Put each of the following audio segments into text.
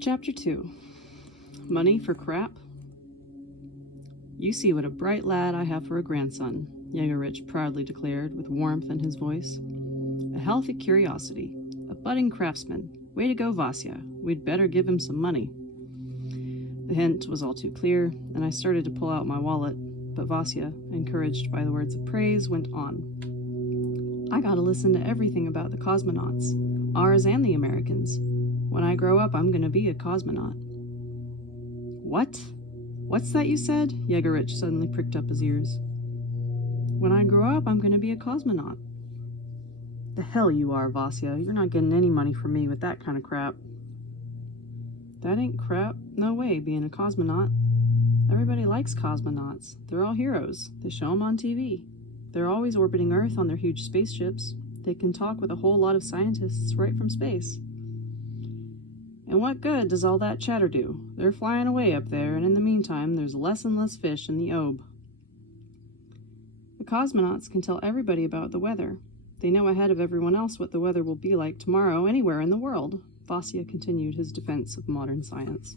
Chapter 2. Money for crap? You see what a bright lad I have for a grandson, Yegerich proudly declared with warmth in his voice. A healthy curiosity, a budding craftsman. Way to go, Vasya. We'd better give him some money. The hint was all too clear, and I started to pull out my wallet, but Vasya, encouraged by the words of praise, went on. I gotta listen to everything about the cosmonauts, ours and the Americans. When I grow up, I'm gonna be a cosmonaut. What? What's that you said? Yegerich suddenly pricked up his ears. When I grow up, I'm gonna be a cosmonaut. The hell you are, Vasya. You're not getting any money from me with that kind of crap. That ain't crap. No way, being a cosmonaut. Everybody likes cosmonauts. They're all heroes. They show them on TV. They're always orbiting Earth on their huge spaceships. They can talk with a whole lot of scientists right from space. And what good does all that chatter do? They're flying away up there, and in the meantime, there's less and less fish in the Obe. The cosmonauts can tell everybody about the weather. They know ahead of everyone else what the weather will be like tomorrow anywhere in the world. Vasya continued his defense of modern science.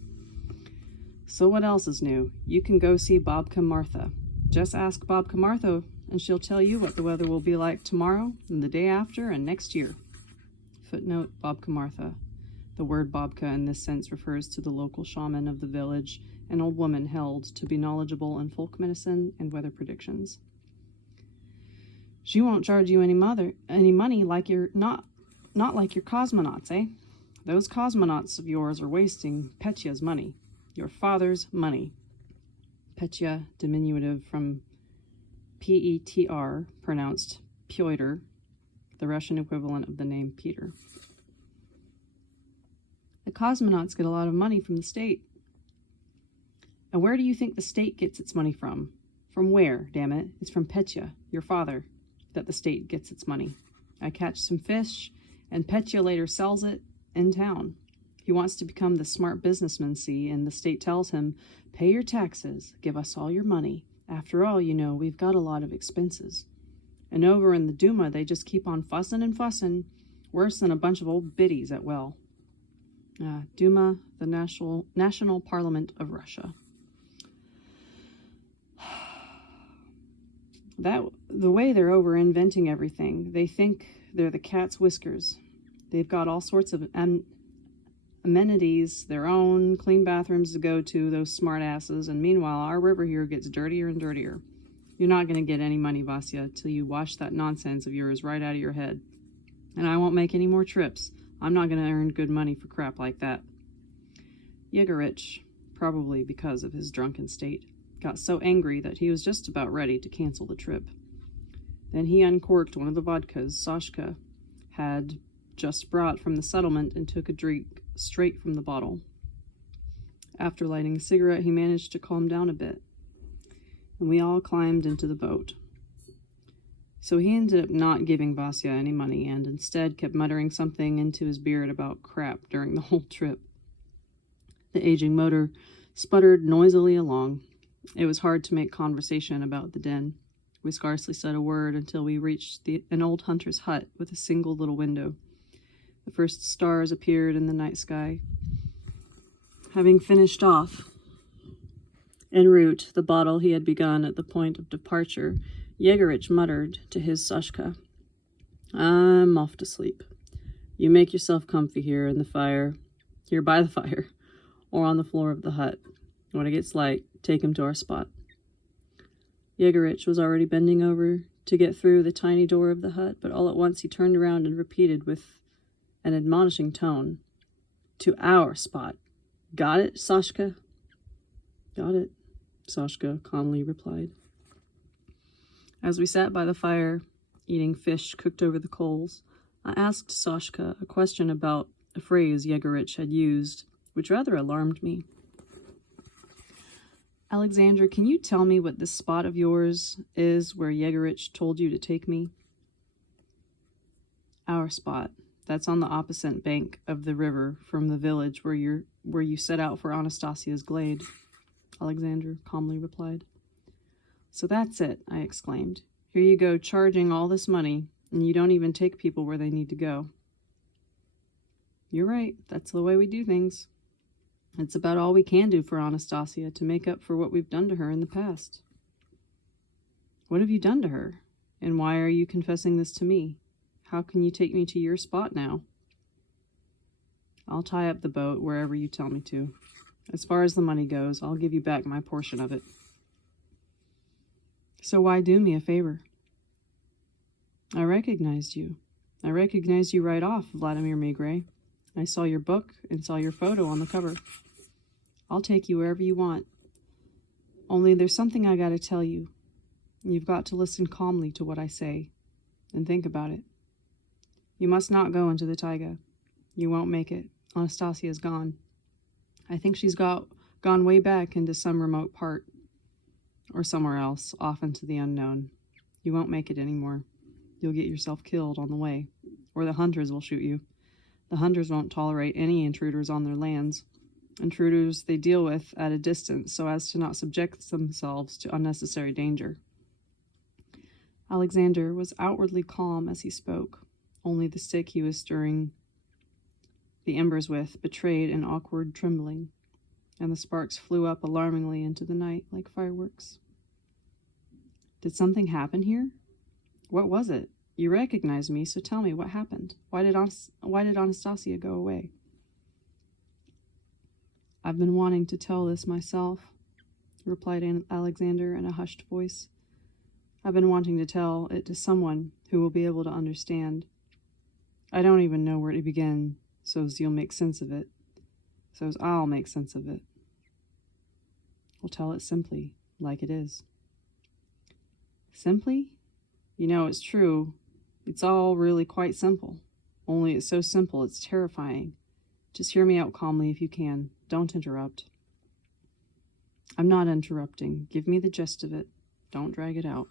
So what else is new? You can go see Babka Martha. Just ask Babka Martha, and she'll tell you what the weather will be like tomorrow, and the day after, and next year. Footnote, Babka Martha. The word babka in this sense refers to the local shaman of the village, an old woman held to be knowledgeable in folk medicine and weather predictions. She won't charge you any money like you're not like your cosmonauts, eh? Those cosmonauts of yours are wasting Petya's money, your father's money. Petya, diminutive from P-E-T-R, pronounced Pyotr, the Russian equivalent of the name Peter. The cosmonauts get a lot of money from the state. And where do you think the state gets its money from? From where, damn it? It's from Petya, your father, that the state gets its money. I catch some fish, and Petya later sells it in town. He wants to become the smart businessman, see, and the state tells him, pay your taxes, give us all your money. After all, you know, we've got a lot of expenses. And over in the Duma, they just keep on fussing and fussing, worse than a bunch of old biddies at well. Duma, the national parliament of Russia. The way they're over-inventing everything, they think they're the cat's whiskers. They've got all sorts of amenities, their own, clean bathrooms to go to, those smart asses, and meanwhile our river here gets dirtier and dirtier. You're not going to get any money, Vasya, till you wash that nonsense of yours right out of your head. And I won't make any more trips. I'm not going to earn good money for crap like that. Yegerich, probably because of his drunken state, got so angry that he was just about ready to cancel the trip. Then he uncorked one of the vodkas Sashka had just brought from the settlement and took a drink straight from the bottle. After lighting a cigarette, he managed to calm down a bit, and we all climbed into the boat. So he ended up not giving Vasya any money and instead kept muttering something into his beard about crap during the whole trip. The aging motor sputtered noisily along. It was hard to make conversation about the den. We scarcely said a word until we reached an old hunter's hut with a single little window. The first stars appeared in the night sky. Having finished off en route the bottle he had begun at the point of departure, Yegerich muttered to his Sashka, I'm off to sleep. You make yourself comfy here by the fire, or on the floor of the hut. When it gets light, take him to our spot. Yegerich was already bending over to get through the tiny door of the hut, but all at once he turned around and repeated with an admonishing tone, to our spot. Got it, Sashka? Got it, Sashka calmly replied. As we sat by the fire, eating fish cooked over the coals, I asked Sashka a question about a phrase Yegerich had used, which rather alarmed me. Alexander, can you tell me what this spot of yours is where Yegerich told you to take me? Our spot. That's on the opposite bank of the river from the village where you set out for Anastasia's glade, Alexander calmly replied. So that's it, I exclaimed. Here you go charging all this money, and you don't even take people where they need to go. You're right, that's the way we do things. It's about all we can do for Anastasia to make up for what we've done to her in the past. What have you done to her? And why are you confessing this to me? How can you take me to your spot now? I'll tie up the boat wherever you tell me to. As far as the money goes, I'll give you back my portion of it. So why do me a favor? I recognized you. I recognized you right off, Vladimir Megré. I saw your book and saw your photo on the cover. I'll take you wherever you want. Only there's something I gotta tell you. You've got to listen calmly to what I say and think about it. You must not go into the taiga. You won't make it. Anastasia's gone. I think she's gone way back into some remote part or somewhere else, off into the unknown. You won't make it anymore. You'll get yourself killed on the way, or the hunters will shoot you. The hunters won't tolerate any intruders on their lands. Intruders they deal with at a distance so as to not subject themselves to unnecessary danger. Alexander was outwardly calm as he spoke. Only the stick he was stirring the embers with betrayed an awkward trembling, and the sparks flew up alarmingly into the night like fireworks. Did something happen here? What was it? You recognized me, so tell me what happened. Why did Anastasia go away? I've been wanting to tell this myself, replied Alexander in a hushed voice. I've been wanting to tell it to someone who will be able to understand. I don't even know where to begin, so's you'll make sense of it. So's I'll make sense of it. We'll tell it simply, like it is. Simply? You know, it's true. It's all really quite simple. Only it's so simple, it's terrifying. Just hear me out calmly if you can. Don't interrupt. I'm not interrupting. Give me the gist of it. Don't drag it out.